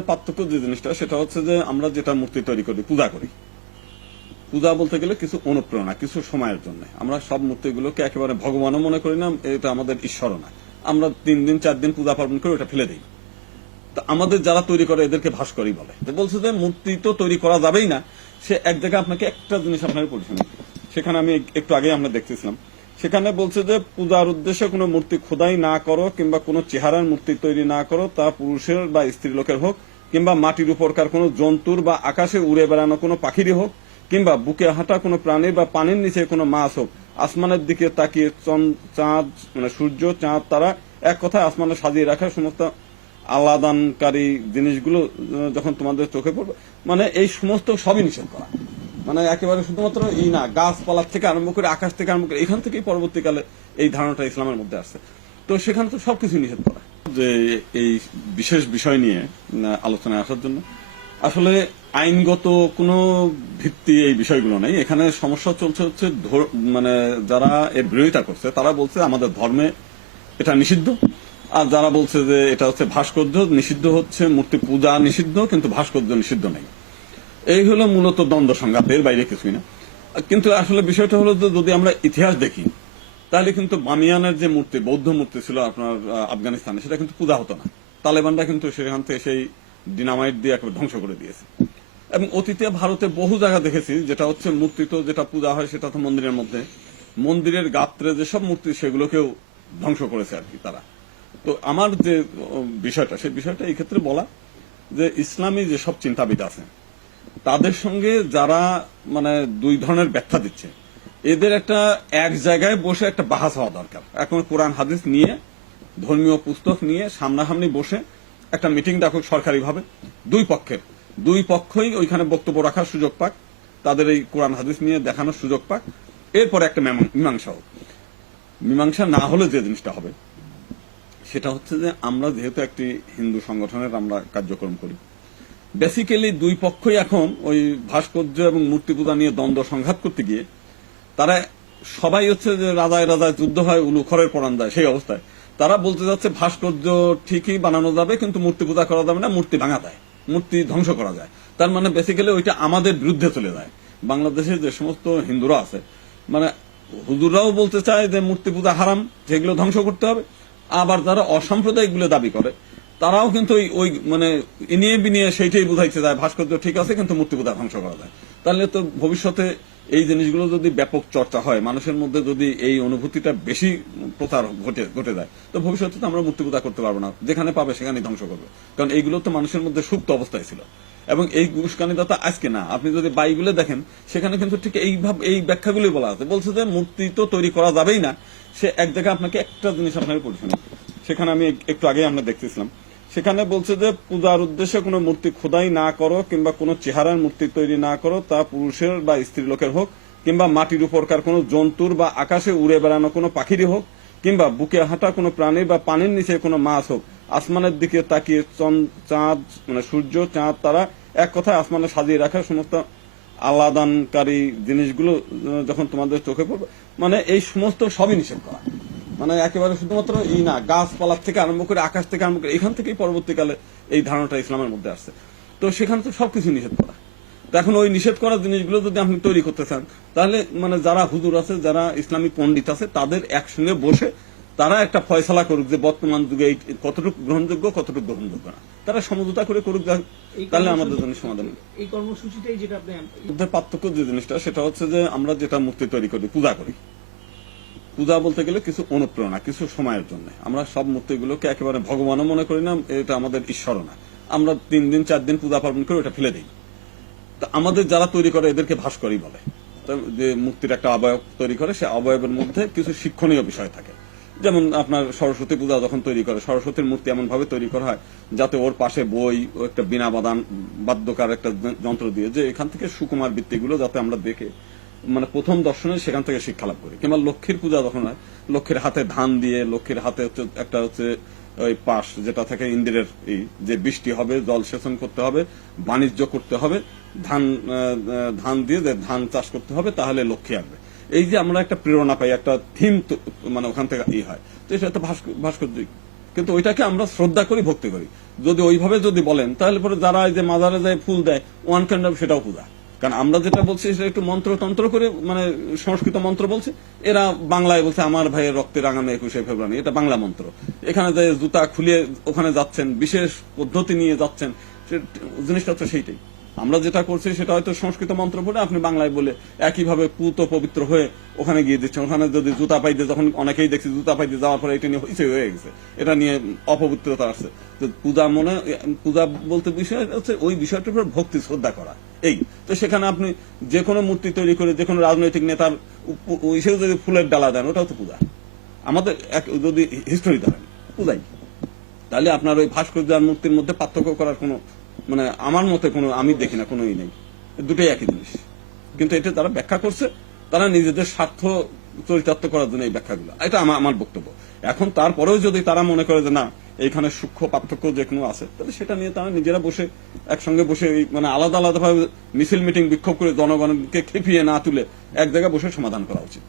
পার্থক্য যে জিনিসটা সেটা হচ্ছে যে আমরা যেটা মূর্তি তৈরি করি পূজা করি, পূজা বলতে গেলে কিছু অনুপ্রেরণা, কিছু সময়ের জন্য। আমরা সব মূর্তিগুলোকে একেবারে ভগবানও মনে করি না, এটা আমাদের ঈশ্বরও না। আমরা 3 দিন 4 দিন পূজা পার্বণ করে ওটা ফেলে দিই। তা আমাদের যারা তৈরি করে এদেরকে ভাস্করই বলে। বলছে যে মূর্তি তো তৈরি করা যাবেই না, সে এক জায়গায় আপনাকে একটা জিনিস আপনার পরিচয়। সেখানে আমি একটু আগে আমরা দেখতেছিলাম, সেখানে বলছে যে পূজার উদ্দেশ্যে কোনো মূর্তি খোদাই না করো কিংবা কোনো চেহারার মূর্তি তৈরি না করো, তা পুরুষের বা স্ত্রী লোকের হোক, কিংবা মাটির উপরকার কোনো জন্তুর বা আকাশে উড়ে বেড়ানো কোনো পাখিরই হোক, কিংবা বুকে হাঁটা কোনো প্রাণীর বা পানির নিচে কোনো মাছ হোক। আসমানের দিকে তাকিয়ে চাঁদ মানে সূর্য, চাঁদ, তারা, এক কথায় আসমানে সাজিয়ে রাখা সমস্ত আলাদানকারী জিনিসগুলো যখন তোমাদের চোখে পড়বে, মানে এই সমস্ত সবই নিষেধ করা। মানে একেবারে শুধুমাত্র না, গাছপালার থেকে আরম্ভ করে আকাশ থেকে আরম্ভ করে এখান থেকেই পরবর্তীকালে এই ধারণাটা ইসলামের মধ্যে আসছে। তো সেখানে তো সবকিছু নিষেধ করা। যে এই বিশেষ বিষয় নিয়ে আলোচনায় আসার জন্য আসলে আইনগত কোনো ভিত্তি এই বিষয়গুলো নেই। এখানে সমস্যা চলছে হচ্ছে মানে যারা এর বিরোধিতা করছে তারা বলছে আমাদের ধর্মে এটা নিষিদ্ধ, আর যারা বলছে যে এটা হচ্ছে ভাস্কর্য নিষিদ্ধ, হচ্ছে মূর্তি পূজা নিষিদ্ধ কিন্তু ভাস্কর্য নিষিদ্ধ নেই। এই হলো মূলত দ্বন্দ্ব সংঘাত, এর বাইরে কিছুই না। কিন্তু আসলে বিষয়টা হলো যে যদি আমরা ইতিহাস দেখি তাহলে কিন্তু বামিয়ানের যে মূর্তি, বৌদ্ধ মূর্তি ছিল আপনার আফগানিস্তানে, সেটা কিন্তু পূজা হতো না। তালেবানরা কিন্তু সেখান থেকে সেই ডিনামাইট দিয়ে একেবারে ধ্বংস করে দিয়েছে। এবং অতীতে ভারতে বহু জায়গা দেখেছি যেটা হচ্ছে মূর্তি তো যেটা পূজা হয় সেটা তো মন্দিরের মধ্যে, মন্দিরের গাত্রে যেসব মূর্তি সেগুলোকেও ধ্বংস করেছে আর কি তারা। তো আমার যে বিষয়টা, সেই বিষয়টা এই ক্ষেত্রে বলা যে ইসলামী যেসব চিন্তাবিদ আছে তাদের সঙ্গে যারা মানে দুই ধরনের ব্যাখ্যা দিচ্ছে, এদের একটা এক জায়গায় বসে একটা বাহাস হওয়া দরকার। এখন কোরআন হাদিস নিয়ে, ধর্মীয় পুস্তক নিয়ে সামনাসামনি বসে একটা মিটিং ডাকুক সরকারিভাবে, দুই পক্ষই ওইখানে বক্তব্য রাখার সুযোগ পাক, তাদের এই কোরআন হাদিস নিয়ে দেখানোর সুযোগ পাক, এরপরে একটা মীমাংসা হোক। মীমাংসা না হলে যে জিনিসটা হবে সেটা হচ্ছে যে আমরা যেহেতু একটি হিন্দু সংগঠনের আমরা কার্যক্রম করি, বেসিক্যালি দুই পক্ষই এখন ওই ভাস্কর্য এবং মূর্তি পূজা নিয়ে দ্বন্দ্ব সংঘাত করতে গিয়ে তারা সবাই হচ্ছে যে রাজায় রাজায় যুদ্ধ হয়, উলু খড়ের পরান যায়, সেই অবস্থায় তারা বলতে যাচ্ছে ভাস্কর্য ঠিকই বানানো যাবে কিন্তু মূর্তি পূজা করা যাবে না, মূর্তি ভাঙা যায়, মূর্তি ধ্বংস করা যায়। তার মানে বেসিক্যালি ওইটা আমাদের বিরুদ্ধে চলে যায়। বাংলাদেশে যে সমস্ত হিন্দুরা আছে, মানে হুজুররাও বলতে চায় যে মূর্তি পূজা হারাম, যেগুলো ধ্বংস করতে হবে। আবার যারা অসাম্প্রদায়িক গুলো দাবি করে তারাও কিন্তু ওই মানে ইনিয়ে বিনিয়ে সেইটাই বুঝাইতে যায় ভাস্কর্য ঠিক আছে কিন্তু মূর্তি পূজা ধ্বংস করা যায়। তাহলে তো ভবিষ্যতে এই জিনিসগুলো যদি ব্যাপক চর্চা হয়, মানুষের মধ্যে যদি এই অনুভূতিটা বেশি প্রচার ঘটে যায়, তো ভবিষ্যতে তো আমরা মূর্তি পূজা করতে পারবো না, যেখানে পাবে সেখানেই ধ্বংস করবে। কারণ এইগুলো তো মানুষের মধ্যে সুপ্ত অবস্থায় ছিল। এবং এই উস্কানিটা তো আজকে না, আপনি যদি বাইবেলে দেখেন সেখানে কিন্তু ঠিক এই ব্যাখ্যাগুলি বলা আছে। বলছে যে মূর্তি তো তৈরি করা যাবেই না, সে এক জায়গায় আপনাকে একটা জিনিস আপনাকে পড়ছে না। সেখানে আমি একটু আগে আমরা দেখতেছিলাম, সেখানে বলছে যে পূজার উদ্দেশ্যে কোনো মূর্তি খোদাই না করো কিংবা কোনো চেহারার মূর্তি তৈরি না করো, তা পুরুষের বা স্ত্রী লোকের হোক, কিংবা মাটির উপরকার কোনো জন্তুর বা আকাশে উড়ে বেড়ানো কোনো পাখিরই হোক, কিংবা বুকে হাঁটা কোনো প্রাণীর বা পানির নিচে কোনো মাছ হোক। আসমানের দিকে তাকিয়ে চাঁদ মানে সূর্য, চাঁদ, তারা, এক কথায় আসমানে সাজিয়ে রাখা সমস্ত আলাদানকারী জিনিসগুলো যখন তোমাদের চোখে পড়বে, মানে এই সমস্ত সবই নিষেধ করা। মানে একেবারে শুধুমাত্র না, গাছপালার থেকে আরম্ভ করে আকাশ থেকে আরম্ভ করে এখান থেকেই পরবর্তীকালে এই ধারণাটা ইসলামের মধ্যে আসছে। তো সেখানে তো সবকিছু নিষেধ করা। তো এখন ওই নিষেধ করা জিনিসগুলো যদি আপনি তৈরি করতে চান, তাহলে মানে যারা হুজুর আছে, যারা ইসলামী পণ্ডিত আছে, তাদের একসঙ্গে বসে তারা একটা ফয়সালা করুক যে বর্তমান যুগে কতটুকু গ্রহণযোগ্য কতটুকু গ্রহণযোগ্য না, তারা সমঝোতা করে করুক, তাহলে আমাদের জন্য সমাধান। এই কর্মসূচিটাই যেটা আপনি পার্থক্য যে জিনিসটা সেটা হচ্ছে যে আমরা যেটা মূর্তি তৈরি করি পূজা করি, পূজা বলতে গেলে কিছু অনুপ্রেরণা, কিছু সময়ের জন্য। আমরা সব মূর্তিগুলোকে একেবারে ভগবানও মনে করি না, এটা আমাদের ঈশ্বরও না। আমরা 3 দিন 4 দিন পূজা পার্বণ করে ওটা ফেলে দিই। তা আমাদের যারা তৈরি করে এদেরকে ভাস্করই বলে। যে মূর্তির একটা অবয়ব তৈরি করে, সে অবয়বের মধ্যে কিছু শিক্ষণীয় বিষয় থাকে। যেমন আপনার সরস্বতী পূজা যখন তৈরি করে, সরস্বতীর মূর্তি এমন ভাবে তৈরি করা হয় যাতে ওর পাশে বই ও একটা বীণা বাদ্যকার একটা যন্ত্র দিয়ে, যে এখান থেকে সুকুমার বৃত্তিগুলো যাতে আমরা দেখে মানে প্রথম দর্শনে সেখান থেকে শিক্ষা লাভ করি। কিংবা লক্ষ্মীর পূজা যখন হয়, লক্ষ্মীর হাতে ধান দিয়ে, লক্ষ্মীর হাতে হচ্ছে একটা হচ্ছে ওই পাশ যেটা থাকে ইন্দ্রের, এই যে বৃষ্টি হবে, জল সেচন করতে হবে, বাণিজ্য করতে হবে, ধান দিয়ে যে ধান চাষ করতে হবে, তাহলে লক্ষ্মী আসবে। এই যে আমরা একটা প্রেরণা পাই, একটা থিম মানে ওখান থেকে হয়। তো এটা তো ভাস্কর্য, কিন্তু ওইটাকে আমরা শ্রদ্ধা করি, ভক্তি করি। যদি ওইভাবে যদি বলেন তাহলে পরে যারা এই যে মাজারে যায় ফুল দেয় ওয়ান কাইন্ড অফ সেটাও পূজা। কারণ আমরা যেটা বলছি সেটা একটু মন্ত্রতন্ত্র করে মানে সংস্কৃত মন্ত্র বলছে, এরা বাংলায় বলছে আমার ভাইয়ের রক্তে রাঙানো 21শে ফেব্রুয়ারি, এটা বাংলা মন্ত্র। এখানে যে জুতা খুলে ওখানে যাচ্ছেন, বিশেষ পদ্ধতি নিয়ে যাচ্ছেন, জিনিসটা তো সেইটাই। আমরা যেটা করছি সেটা হয়তো সংস্কৃত মন্ত্র পড়ে আপনি বাংলায় বলে একইভাবে পুত পবিত্র হয়ে ওখানে গিয়ে দিচ্ছেন। ওখানে যদি জুতা পাইতে, যখন অনেকেই দেখছি জুতা পাইতে যাওয়ার পরে এটা নিয়ে হয়ে গেছে, এটা নিয়ে অপবিত্রতা আসছে। তো পূজা বলতে বিষয় হচ্ছে ওই বিষয়টার উপর ভক্তি শ্রদ্ধা করা। এই তো সেখানে আপনি যে কোনো মূর্তি তৈরি করে যে কোনো রাজনৈতিক নেতার হিসেবে যদি ফুলের ডালা দেন, ওটাও তো পূজা। আমাদের যদি হিস্টোরি ধরেন পূজাই, তাহলে আপনার ওই ভাস্কর্য আর মূর্তির মধ্যে পার্থক্য করার কোনো মানে আমার মতে কোনো আমি দেখি না, কোনো নেই, দুটোই একই জিনিস। কিন্তু এটা তারা ব্যাখ্যা করছে, তারা নিজেদের স্বার্থ চরিতার্থ করার জন্য এই ব্যাখ্যাগুলো, এটা আমার বক্তব্য। এখন তারপরেও যদি তারা মনে করে যে না এইখানে সূক্ষ্ম পার্থক্য যে কোনো আছে, তাহলে সেটা নিয়ে তারা নিজেরা বসে একসঙ্গে বসে মানে আলাদা আলাদা ভাবে মিছিল মিটিং বিক্ষোভ করে জনগণকে খেপিয়ে না তুলে এক জায়গায় বসে সমাধান করা উচিত।